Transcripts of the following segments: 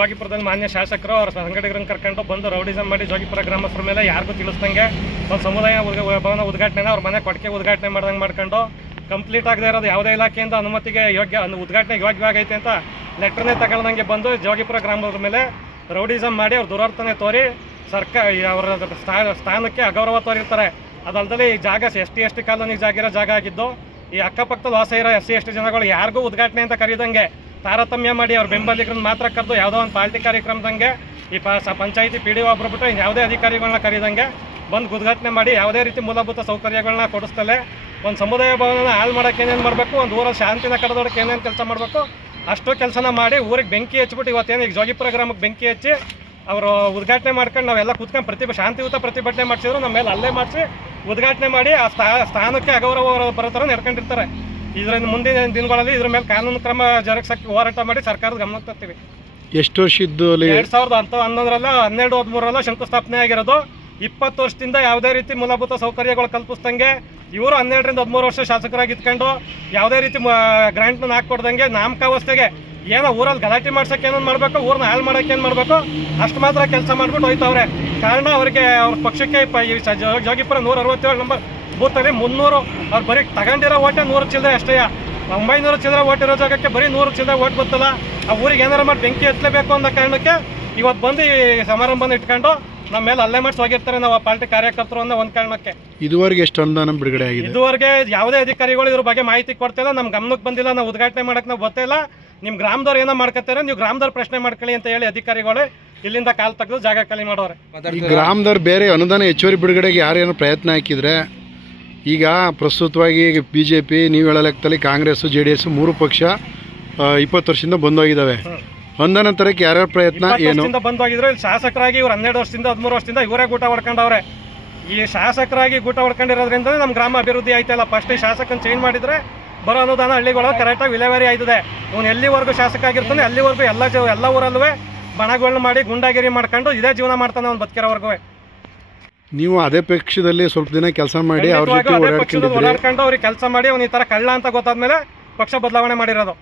ಜೋಗಿಪುರದಲ್ಲಿ ಮಾನ್ಯ ಶಾಸಕರು ಅವ್ರ ಸಂಘಟಕರನ್ನು ಕರ್ಕೊಂಡು ಬಂದು ರೌಡಿಸಮ್ ಮಾಡಿ ಜೋಗಿಪುರ ಗ್ರಾಮಸ್ಥರ ಮೇಲೆ ಯಾರಿಗೂ ತಿಳಿಸ್ದಂಗೆ ಒಂದು ಸಮುದಾಯ ಭವನ ಉದ್ಘಾಟನೆ ಅವ್ರ ಮನೆ ಕೊಟ್ಟಿಗೆ ಉದ್ಘಾಟನೆ ಮಾಡ್ದಂಗೆ ಮಾಡ್ಕೊಂಡು ಕಂಪ್ಲೀಟ್ ಆಗದೆ ಇರೋದು ಯಾವುದೇ ಇಲಾಖೆಯಿಂದ ಅನುಮತಿಗೆ ಯೋಗ್ಯ ಅನು ಉದ್ಘಾಟನೆ ಯೋಗ್ಯವಾಗೈತೆ ಅಂತ ಲೆಟ್ರನ್ನೇ ತಗೊಳ್ದಂಗೆ ಬಂದು ಜೋಗಿಪುರ ಗ್ರಾಮದ ಮೇಲೆ ರೌಡಿಸಮ್ ಮಾಡಿ ಅವ್ರ ದುರಾರ್ಥನೆ ತೋರಿ ಸರ್ಕಾರ ಅವರ ಸ್ಥಾ- ಸ್ಥಾನಕ್ಕೆ ಅಗೌರವ ತೋರಿರ್ತಾರೆ. ಅದಲ್ಲದೆ ಈ ಜಾಗ ಎಸ್ ಟಿ ಎಸ್ ಟಿ ಕಾಲೋನಿಗೆ ಜಾಗಿರೋ ಜಾಗ ಆಗಿದ್ದು ಈ ಅಕ್ಕಪಕ್ಕದ ವಾಸ ಇರೋ ಎಸ್ ಸಿ ಎಸ್ ಟಿ ಜನಗಳು ಯಾರಿಗೂ ಉದ್ಘಾಟನೆ ಅಂತ ಕರೀದಂಗೆ ತಾರತಮ್ಯ ಮಾಡಿ ಅವ್ರ ಬೆಂಬಲಿಗರನ್ನ ಮಾತ್ರ ಕರೆದು ಯಾವುದೋ ಒಂದು ಪಾರ್ಟಿ ಕಾರ್ಯಕ್ರಮದಂಗೆ ಈ ಪಂಚಾಯಿತಿ ಪಿ ಡಿ ಒಬ್ಬರು ಬಿಟ್ಟು ಯಾವುದೇ ಅಧಿಕಾರಿಗಳನ್ನ ಕರೀದಂಗೆ ಬಂದು ಉದ್ಘಾಟನೆ ಮಾಡಿ ಯಾವುದೇ ರೀತಿ ಮೂಲಭೂತ ಸೌಕರ್ಯಗಳನ್ನ ಕೊಡಿಸ್ತಲೇ ಒಂದು ಸಮುದಾಯ ಭವನನ ಹಾಳು ಮಾಡೋಕೆ ಏನೇನು ಮಾಡಬೇಕು, ಒಂದು ಊರಲ್ಲಿ ಶಾಂತಿನ ಕಡದೋಡಕ್ಕೆ ಏನೇನು ಕೆಲಸ ಮಾಡಬೇಕು, ಅಷ್ಟು ಕೆಲಸನ ಮಾಡಿ ಊರಿಗೆ ಬೆಂಕಿ ಹಚ್ಬಿಟ್ಟು ಇವತ್ತೇನು ಈಗ ಜೋಗಿಪುರ ಗ್ರಾಮಕ್ಕೆ ಬೆಂಕಿ ಹಚ್ಚಿ ಅವರು ಉದ್ಘಾಟನೆ ಮಾಡ್ಕೊಂಡು ನಾವೆಲ್ಲ ಕೂತ್ಕೊಂಡು ಪ್ರತಿಭ ಶಾಂತಿಯುತ ಪ್ರತಿಭಟನೆ ಮಾಡಿಸಿದ್ರು ನಮ್ಮ ಮೇಲೆ ಅಲ್ಲೇ ಮಾಡಿಸಿ ಉದ್ಘಾಟನೆ ಮಾಡಿ ಆ ಸ್ಥಾ ಸ್ಥಾನಕ್ಕೆ ಅಗೌರವ ಬರೋ ಥರ ನಡ್ಕೊಂಡಿರ್ತಾರೆ. ಇದರಿಂದ ಮುಂದಿನ ದಿನಗಳಲ್ಲಿ ಇದ್ರ ಮೇಲೆ ಕಾನೂನು ಕ್ರಮ ಜರುಗಿಸಕ್ಕೆ ಹೋರಾಟ ಮಾಡಿ ಸರ್ಕಾರದ ಗಮನ ತರ್ತೀವಿ. ಎಷ್ಟು ವರ್ಷ ಇದ್ದು ಎರಡ್ ಸಾವಿರದ ಹತ್ತು ಹನ್ನೊಂದರಲ್ಲ ಹನ್ನೆರಡು ಹದಿಮೂರಲ್ಲ ಶಂಕುಸ್ಥಾಪನೆ ಆಗಿರೋದು. ಇಪ್ಪತ್ತು ವರ್ಷದಿಂದ ಯಾವುದೇ ರೀತಿ ಮೂಲಭೂತ ಸೌಕರ್ಯಗಳು ಕಲ್ಪಿಸ್ದಂಗೆ ಇವರು ಹನ್ನೆರಡರಿಂದ ಹದಿಮೂರು ವರ್ಷ ಶಾಸಕರಾಗಿ ಇದ್ಕೊಂಡು ಯಾವುದೇ ರೀತಿ ಗ್ರಾಂಟ್ನ ಹಾಕ್ಕೊಡ್ದಂಗೆ ನಾಮಕಾವಸ್ಥೆಗೆ ಏನೋ ಊರಲ್ಲಿ ಗಲಾಟೆ ಮಾಡ್ಸಕ್ಕೆ ಏನೇನು ಮಾಡಬೇಕು ಊರನ್ನ ಹಾಳು ಮಾಡೋಕೆ ಏನು ಮಾಡಬೇಕು ಅಷ್ಟು ಮಾತ್ರ ಕೆಲಸ ಮಾಡ್ಬಿಟ್ಟು ಹೋಯ್ತವ್ರೆ. ಕಾರಣ ಅವರಿಗೆ ಅವ್ರ ಪಕ್ಷಕ್ಕೆ ಈ ಜೋಗಿಪುರ ನೂರ ಅರವತ್ತೇಳು ನಂಬರ್ ಬೂತಲ್ಲಿ ಮುನ್ನೂರು ಅವ್ರು ಬರೀ ತಗೊಂಡಿರೋ ಓಟೆ ನೂರು ಚಿಲ್ಲರೆ ಅಷ್ಟೇ. ಒಂಬೈನೂರು ಚಿಲ್ಲರೆ ಓಟ್ ಇರೋ ಜಾಗಕ್ಕೆ ಬರೀ ನೂರು ಚಿಲ್ಲರೆ ಓಟ್ ಗೊತ್ತಲ್ಲ. ಆ ಊರಿಗೆ ಏನಾರು ಮಾಡಿ ಬೆಂಕಿ ಹಚ್ಚಲೇಬೇಕು ಅನ್ನೋ ಕಾರಣಕ್ಕೆ ಇವತ್ತು ಬಂದು ಈ ಸಮಾರಂಭನ ಇಟ್ಕೊಂಡು ನಮ್ಮ ಮೇಲೆ ಅಲ್ಲೇ ಮಾಡಿಸಿ ಹೋಗಿರ್ತಾರೆ ನಾವು ಆ ಪಾರ್ಟಿ ಕಾರ್ಯಕರ್ತರು ಅನ್ನೋ ಒಂದು ಕಾರಣಕ್ಕೆ. ಇದುವರೆಗೆ ಎಷ್ಟು ಅನುದಾನ ಬಿಡುಗಡೆ ಆಗಿದೆ? ಇದುವರೆಗೆ ಯಾವುದೇ ಅಧಿಕಾರಿಗಳು ಇದ್ರ ಬಗ್ಗೆ ಮಾಹಿತಿ ಕೊಡ್ತಿಲ್ಲ ನಮ್ಮ ಗಮನಕ್ಕೆ ಬಂದಿಲ್ಲ ನಾವು ಉದ್ಘಾಟನೆ ಮಾಡೋಕ್ಕೆ ನಾವು ಗೊತ್ತಿಲ್ಲ ನಿಮ್ಮ ಗ್ರಾಮದವ್ರು ಏನೋ ಮಾಡ್ಕೊತಾರೆ ನೀವು ಗ್ರಾಮದವ್ರು ಪ್ರಶ್ನೆ ಮಾಡ್ಕೊಳ್ಳಿ ಅಂತ ಹೇಳಿ ಅಧಿಕಾರಿಗಳು ಇಲ್ಲಿಂದ ಕಾಲ್ ತೆಗೆದು ಜಾಗ ಖಾಲಿ ಮಾಡೋರೆ ಗ್ರಾಮದವ್ರು ಬೇರೆ ಅನುದಾನ ಹೆಚ್ಚುವರಿ ಬಿಡುಗಡೆಗೆ ಯಾರೇನೋ ಪ್ರಯತ್ನ ಹಾಕಿದ್ರೆ ಈಗ ಪ್ರಸ್ತುತವಾಗಿ ಬಿ ಜೆ ಪಿ ನೀವು ಹೇಳೋ ಲೆಕ್ಕದಲ್ಲಿ ಕಾಂಗ್ರೆಸ್ಸು ಜೆ ಡಿ ಎಸ್ ಮೂರು ಪಕ್ಷ ಇಪ್ಪತ್ತು ವರ್ಷದಿಂದ ಬಂದೋಗಿದ್ದಾವೆ. ಅನುದಾನ ನಂತರಕ್ಕೆ ಯಾರ್ಯಾರ ಪ್ರಯತ್ನ ಏನು? ಬಂದೋಗಿದ್ರು ಶಾಸಕರಾಗಿ ಇವ್ರು ಹನ್ನೆರಡು ವರ್ಷದಿಂದ ಹದಿಮೂರು ವರ್ಷದಿಂದ ಇವರೇ ಗೂಟ ಹೊಡ್ಕೊಂಡವ್ರೆ. ಈ ಶಾಸಕರಾಗಿ ಗೂಟ ಹೊಡ್ಕೊಂಡಿರೋದ್ರಿಂದ ನಮ್ಮ ಗ್ರಾಮ ಅಭಿವೃದ್ಧಿ ಆಯ್ತಲ್ಲ. ಫಸ್ಟ್ ಶಾಸಕನ ಚೇಂಜ್ ಮಾಡಿದ್ರೆ ಬರೋ ಅನುದಾನ ಹಳ್ಳಿಗಳು ಕರೆಕ್ಟಾಗಿ ವಿಲೇವಾರಿ ಆಯ್ತದೆ. ಅವ್ನು ಎಲ್ಲಿವರೆಗೂ ಶಾಸಕ ಆಗಿರ್ತಾನೆ ಅಲ್ಲಿವರೆಗೂ ಎಲ್ಲ ಜ ಎಲ್ಲ ಊರಲ್ಲೂ ಬಣಗಳನ್ನ ಮಾಡಿ ಗುಂಡಾಗಿರಿ ಮಾಡ್ಕೊಂಡು ಇದೇ ಜೀವನ ಮಾಡ್ತಾನೆ ಅವ್ನು ಬದುಕಿರೋವರೆಗೂ. ನೀವು ಅದೇ ಪಕ್ಷದಲ್ಲಿ ಸ್ವಲ್ಪ ದಿನ ಕೆಲಸ ಮಾಡಿ ಅವ್ರ ಜೊತೆ ಅದೇ ಓಡಾಡ್ಕೊಂಡಿದ್ರಿ. ಓಡಾಡ್ಕೊಂಡು ಅವ್ರಿಗೆ ಕೆಲಸ ಮಾಡಿ ಅವ್ನು ಈ ಥರ ಕಳ್ಳ ಅಂತ ಗೊತ್ತಾದ್ಮೇಲೆ ಪಕ್ಷ ಬದಲಾವಣೆ ಮಾಡಿರೋದು.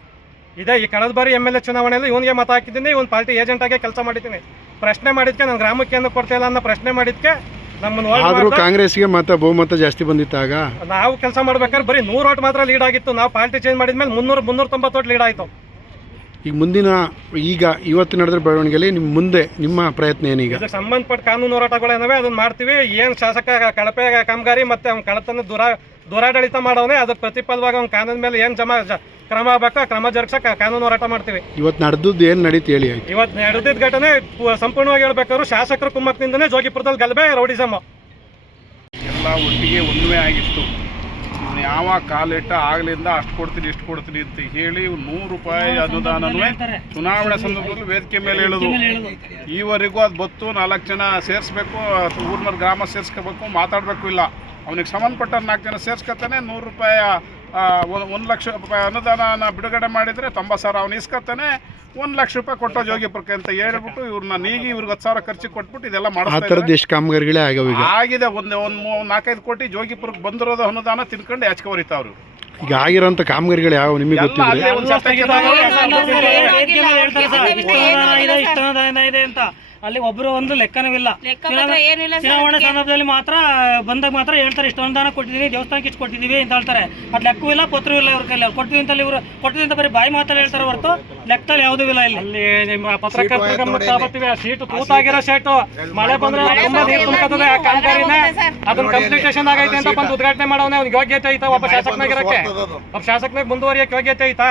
ಇದೇ ಈ ಕಳೆದ ಬಾರಿ ಎಂ ಎಲ್ ಎ ಚುನಾವಣೆಯಲ್ಲಿ ಇವನಿಗೆ ಮತ ಹಾಕಿದ್ದೀನಿ ಇವನ್ ಪಾರ್ಟಿ ಏಜೆಂಟ್ ಆಗಿ ಕೆಲಸ ಮಾಡಿದ್ದೀನಿ. ಪ್ರಶ್ನೆ ಮಾಡಿದ್ಕೆ ನಾನು ಗ್ರಾಮಕ್ಕೆ ಏನು ಕೊಡ್ತಿಲ್ಲ ಅನ್ನೋ ಪ್ರಶ್ನೆ ಮಾಡಿದ್ಕೆ ನಮ್ಮನ್ನು ಹೋಲ್ಡ್ ಆದರೂ ಮಾಡ್ದ. ಕಾಂಗ್ರೆಸ್ಗೆ ಮತ ಬಹುಮತ ಜಾಸ್ತಿ ಬಂದಿತ್ತಾಗ ನಾವು ಕೆಲಸ ಮಾಡ್ಬೇಕಾದ್ರೆ ಬರೀ ನೂರು ಓಟ್ ಮಾತ್ರ ಲೀಡ್ ಆಗಿತ್ತು. ನಾವು ಪಾರ್ಟಿ ಚೇಂಜ್ ಮಾಡಿದ್ಮೇಲೆ ಮುನ್ನೂರು ಮುನ್ನೂರ ತೊಂಬತ್ತು ಓಟ್ ಲೀಡ್ ಆಯಿತು. ಈಗ ಮುಂದಿನ ಈಗ ಇವತ್ತು ನಡೆದ ಬೆಳವಣಿಗೆಯಲ್ಲಿ ನಿಮ್ಮ ಮುಂದೆ ನಿಮ್ಮ ಪ್ರಯತ್ನ ಏನೀಗ? ಇದಕ್ಕೆ ಸಂಬಂಧಪಟ್ಟ ಕಾನೂನು ಹೋರಾಟಗಳು ಏನವೆ ಅದನ್ನ ಮಾಡ್ತೀವಿ. ಏನು ಶಾಸಕ ಕಳಪೆ ಕಾಮಗಾರಿ ಮತ್ತೆ ಅವ್ನ ಕಳತನ ದುರ ದುರಾಡಳಿತ ಮಾಡೋನೆ ಅದಕ್ಕೆ ಪ್ರತಿಫಲವಾಗಿ ಅವ್ನ ಕಾನೂನು ಮೇಲೆ ಏನು ಜಮಾ ಜ- ಕ್ರಮ ಆಗ್ಬೇಕು ಕ್ರಮ ಜರುಗಿಸಕ್ಕೆ ಕಾನೂನು ಹೋರಾಟ ಮಾಡ್ತೀವಿ. ಇವತ್ತು ನಡೆದದ್ದು ಏನು ನಡೀತು ಹೇಳಿ ಆಯ್ತು? ಇವತ್ತು ನಡೆದಿದ್ದ ಘಟನೆ ಪು- ಸಂಪೂರ್ಣವಾಗಿ ಹೇಳ್ಬೇಕಾದ್ರು ಶಾಸಕರ ಕುಮ್ಮಕ್ಕಿಂದನೇ ಜೋಗಿಪುರದಲ್ಲಿ ಗಲಭೆ ರೌಡಿಸಮ್. ಎಲ್ಲ ಒಟ್ಟಿಗೆ ಒಂದುವೇ ಆಗಿತ್ತು. ಯಾವ ಕಾಲಿಟ್ಟ ಆಗ್ಲಿಂದ ಅಷ್ಟು ಕೊಡ್ತೀನಿ ಇಷ್ಟು ಕೊಡ್ತೀನಿ ಅಂತ ಹೇಳಿ ನೂರು ರೂಪಾಯಿ ಅನುದಾನವೇ ಚುನಾವಣೆ ಸಂದರ್ಭದಲ್ಲಿ ವೇದಿಕೆ ಮೇಲೆ ಹೇಳಿದ್ರು ಈವರೆಗೂ ಅದು ಬತ್ತು ನಾಲ್ಕು ಜನ ಸೇರಿಸ್ಬೇಕು ಊರ್ನ ಗ್ರಾಮ ಸೇರಿಸ್ಕೋಬೇಕು ಮಾತಾಡಬೇಕು ಇಲ್ಲ. ಅವನಿಗೆ ಸಂಬಂಧಪಟ್ಟ ನಾಲ್ಕು ಜನ ಸೇರ್ಸ್ಕೊತಾನೆ ನೂರು ರೂಪಾಯಿ ಒಂದು ಲಕ್ಷ ರೂಪಾಯಿ ಅನುದಾನ ಬಿಡುಗಡೆ ಮಾಡಿದರೆ ತೊಂಬತ್ತು ಸಾವಿರ ಅವನು ಇಸ್ಕೊತಾನೆ ಒಂದು ಲಕ್ಷ ರೂಪಾಯಿ ಕೊಟ್ಟ ಜೋಗಿಪುರಕ್ಕೆ ಅಂತ ಹೇಳ್ಬಿಟ್ಟು ಇವ್ರನ್ನ ನೀಗಿ ಇವ್ರಿಗೆ ಹತ್ತು ಸಾವಿರ ಖರ್ಚಿಗೆ ಕೊಟ್ಬಿಟ್ಟು ಇದೆಲ್ಲ ಆ ಮಾಡ್ತಾ ಇದ್ದಾರೆ. ಥರದ್ದು ಎಷ್ಟು ಕಾಮಗಾರಿಗಳೇ ಆಗವ ಈಗ ಆಗಿದೆ ಒಂದು ಒಂದು ಮೂ- ನಾಲ್ಕೈದು ಕೋಟಿ ಜೋಗಿಪುರಕ್ಕೆ ಬಂದಿರೋದು ಅನುದಾನ ತಿನ್ಕೊಂಡು ಯಾಚಕೆ ಅವರು ಈಗ ಆಗಿರೋಂಥ ಕಾಮಗಾರಿಗಳು ಯಾವ ನಿಮಗೆ ಗೊತ್ತಿಲ್ಲ ಅಲ್ಲೇ ಒಬ್ರು ಒಂದು ಲೆಕ್ಕನವಿಲ್ಲ. ಚುನಾವಣೆ ಸಂದರ್ಭದಲ್ಲಿ ಮಾತ್ರ ಬಂದಾಗ ಮಾತ್ರ ಹೇಳ್ತಾರೆ ಇಷ್ಟು ಅನುದಾನ ಕೊಟ್ಟಿದ್ದೀವಿ ದೇವಸ್ಥಾನಕ್ಕೆ ಇಷ್ಟು ಕೊಟ್ಟಿದ್ದೀವಿ ಅಂತ ಹೇಳ್ತಾರೆ. ಅದು ಲೆಕ್ಕವೂ ಇಲ್ಲ ಪತ್ರವೂ ಇಲ್ಲ ಇವ್ರ ಕೈಲಿ. ಅವ್ರು ಕೊಟ್ಟಿದ್ದೀವಿ ಅಂತ ಇವರು ಕೊಟ್ಟಿದ್ದೀವಿ ಅಂತ ಬರೀ ಬಾಯಿ ಮಾತ್ರ ಹೇಳ್ತಾರೆ ಹೊರತು ಲೆಕ್ಕದಲ್ಲಿ ಯಾವುದೂ ಇಲ್ಲ ಇಲ್ಲಿ. ಅಲ್ಲಿ ನಿಮ್ಮ ಪತ್ರಕರ್ತಿವೆ ಗಮನಕ್ಕೆ ತಗೋತೀವಿ ಆ ಸೀಟು ತೂತಾಗಿರೋ ಸೀಟು. ಮಳೆ ಬಂದ್ರೆ ತುಂಬಾ ನೀರು ತುಂಬ್ಕೊತದೆ ಆ ಕಾಮಗಾರಿನ. ಅದನ್ನ ಕಂಪ್ಲೀಟೇಷನ್ ಆಗೈತೆ ಅಂತ ಬಂದು ಉದ್ಘಾಟನೆ ಮಾಡೋನೆ ಅವ್ನಿಗೆ ಯೋಗ್ಯತೆ ಐತಾ ಒಬ್ಬ ಶಾಸಕನಾಗಿರಕ್ಕೆ ಒಬ್ಬ ಶಾಸಕನಾಗ ಮುಂದುವರಿಯಕ್ಕೆ ಯೋಗ್ಯತೆ ಐತಾ?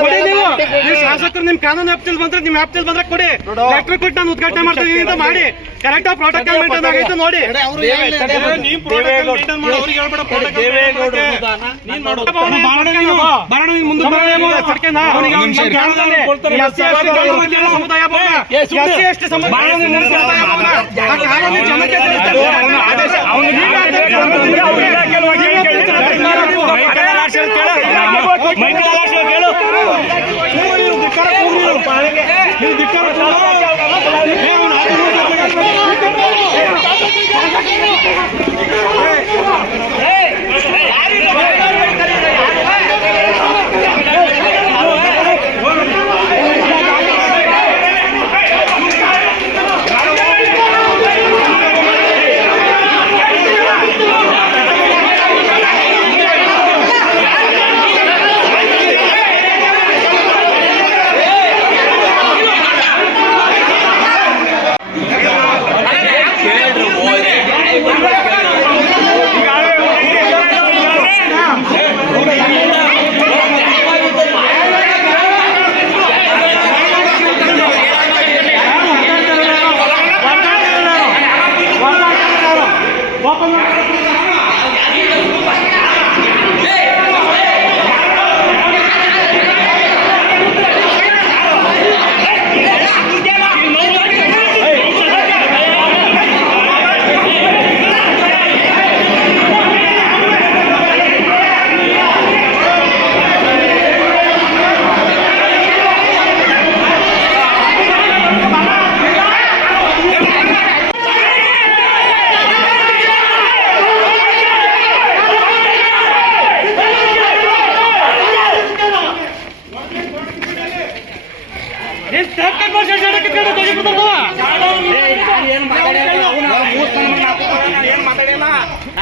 ಕೊಡಿ ನೀವು ಶಾಸಕರು ನಿಮ್ ಕಾನೂನು ಆಪ್ತಿಲ್ ಬಂದ್ರೆ ನಿಮ್ ಆಪ್ತಿಲ್ ಬಂದ್ರೆ ಕೊಡಿ ಡಾಕ್ಟರ್ ಕೊಟ್ಟು ನಾನು ಉದ್ಘಾಟನೆ ಮಾಡ್ತೀನಿ ಅಂತ ಮಾಡಿ ಕರೆಕ್ಟ್ ಆಗಿ ಪ್ರೋಟೋಕಾಲ್ ಮೇಂಟೈನ್ ಆಗೈತೆ ನೋಡಿ. ಸಮುದಾಯ ಭವನ, SC, ST ಸಮುದಾಯ ಭವನ. ಆ ಕಾನೂನು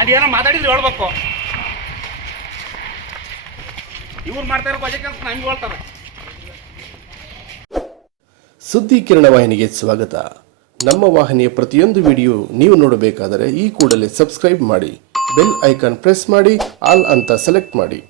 ನಾನು ಏನೋ ಮಾತಾಡಿದ್ರೆ ಹೇಳ್ಬೇಕು. ಇವ್ರು ಮಾಡ್ತಾ ಇರೋ ಕೆಲಸ ನಮ್ಗೆ ಹೇಳ್ತಾರೆ. ಸುದ್ದಿ ಕಿರಣ ವಾಹಿನಿಗೆ ಸ್ವಾಗತ. ನಮ್ಮ ವಾಹಿನಿಯ ಪ್ರತಿಯೊಂದು ವಿಡಿಯೋ ನೀವು ನೋಡಬೇಕಾದರೆ ಈ ಕೂಡಲೇ ಸಬ್ಸ್ಕ್ರೈಬ್ ಮಾಡಿ, ಬೆಲ್ ಐಕಾನ್ ಪ್ರೆಸ್ ಮಾಡಿ, ಆಲ್ ಅಂತ ಸೆಲೆಕ್ಟ್ ಮಾಡಿ.